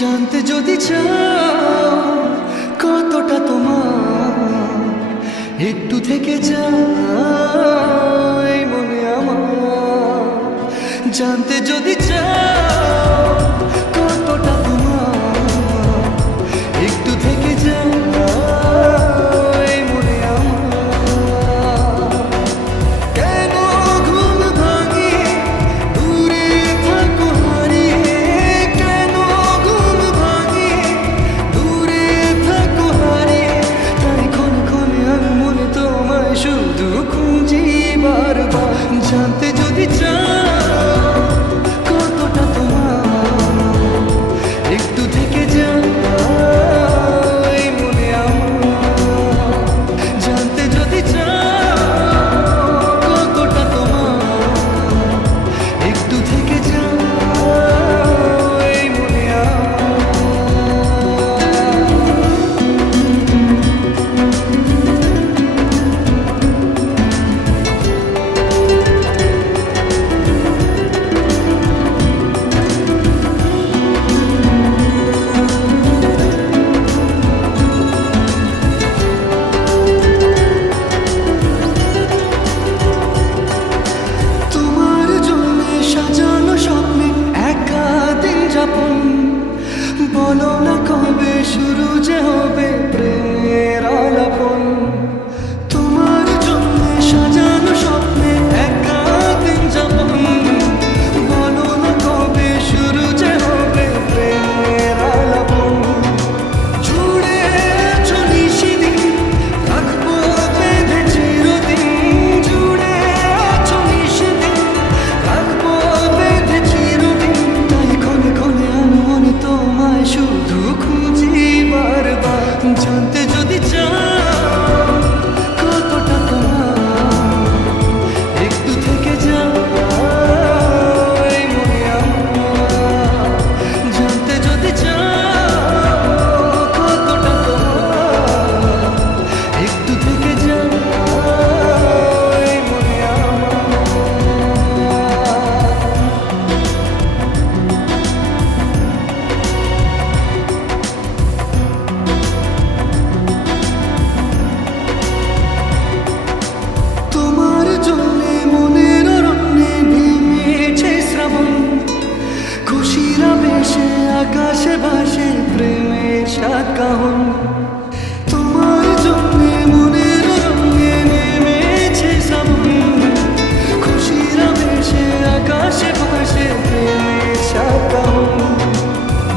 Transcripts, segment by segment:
জানতে যদি চাও কতটা তোমার, একটু থেকে যাও এই মনে আমার। জানতে যদি চাও কতটা তোমার, একটু থেকে যাও এই মনে আমার। কেন ঘুম ভাঙিয়ে দূরে থাকো হারিয়ে, কেন ঘুম ভাঙিয়ে দূরে থাকো হারিয়ে, তাই ক্ষণে ক্ষণে আমি মনে তোমায় শুধু খুঁজি বারবার। জানতে যদি চাও কতটা তোমার, একটু থেকে যাও এই মনে আমার। জানতে যদি চাও কতটা তোমার, একটু থেকে যাও এই মনে তোমার জন্য সাজানো স্বপ্নে একা দিন যাপন। বলো না কবে শুরু যে হবে প্রেমের আলাপন। তোমার জন্য সাজানো স্বপ্নে একা দিন যাপন। বলো না কবে শুরু যে হবে প্রেমের আলাপন। জুড়ে আছো নিশিদিন, রাখবো বেঁধে চিরদিন। জুড়ে আছো নিশিদিন, রাখবো বেঁধে চিরদিন। তাই ক্ষণে ক্ষণে আমি মনে তোমায় শুধু খুঁজি বারবার। জানতে যদি চাও কতটা তোমার, একটু থেকে যাও এই মনে আমার। জানতে যদি চাও কতটা তোমার, একটু থেকে যাও এই মনে আমার। তোমার জন্যে মনের অরণ্যে নেমেছে শ্রাবণ। খুশির আবেশে আকাশে ভাসে প্রেমের সাত কাহন। তোমার জন্যে মনের অরণ্যে নেমেছে শ্রাবণ। খুশির আবেশে আকাশে ভাসে প্রেমের সাত কাহন।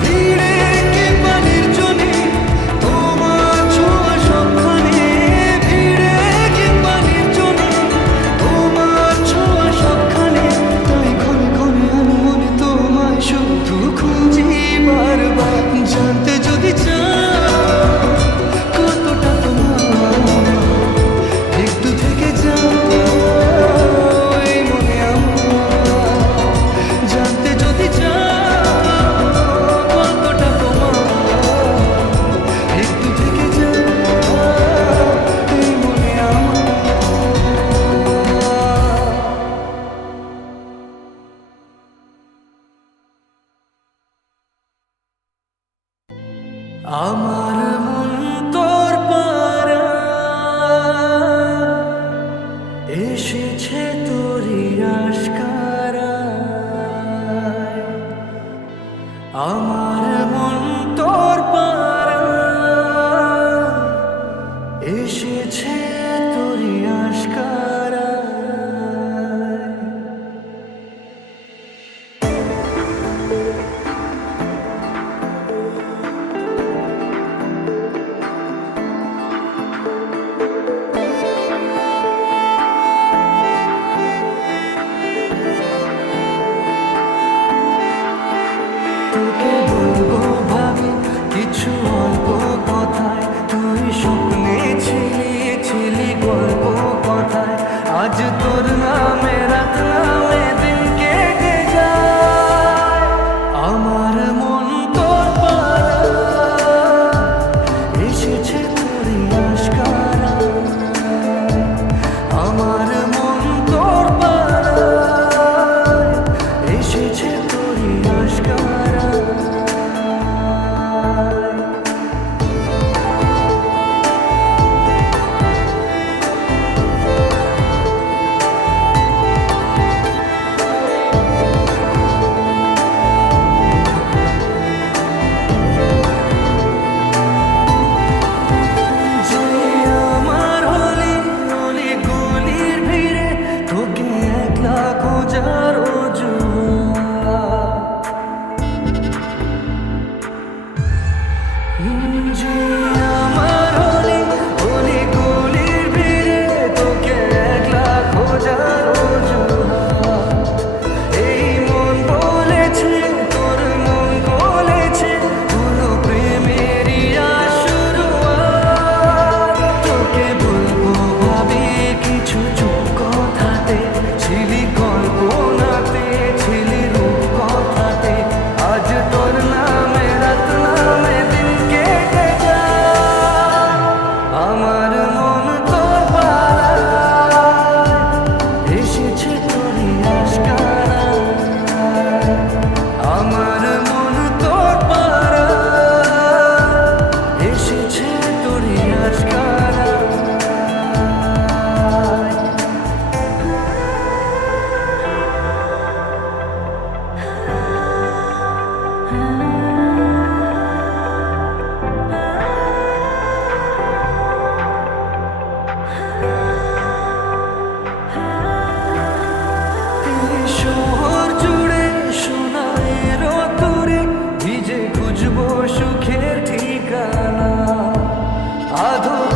ভিড়ে কিংবা নির্জনে তোমার ছোঁয়া সবখানে। ভিড়ে কিংবা নির্জনে তোমার ছোঁয়া সবখানে। তাই ক্ষণে ক্ষণে আমি মনে তোমায় শুধু খুঁজি বারবার। জানতে যদি চাও কতটা তোমার, একটু থেকে যাও এই মনে আমার। জানতে যদি চাও কতটা তোমার, একটু থেকে যাও এই মনে আমার। আমার মন তোর পারা এসেছে তোরই আশকারায়। আমার মন তোর পারা এসেছে তোরই আশকারায়। তোকে বলবো ভাবি কিছু অল্প কথায়, তুই স্বপ্নে ছিলি ছিলি গল্প কথায়। আজ তোর নামে রাত নামে দিন কেটে যায়। আমার মন তোর পাড়া এসেছে তোরই আশকারা। আমার মন তোর পাড়া এসেছে তোরই আশকারা। আধো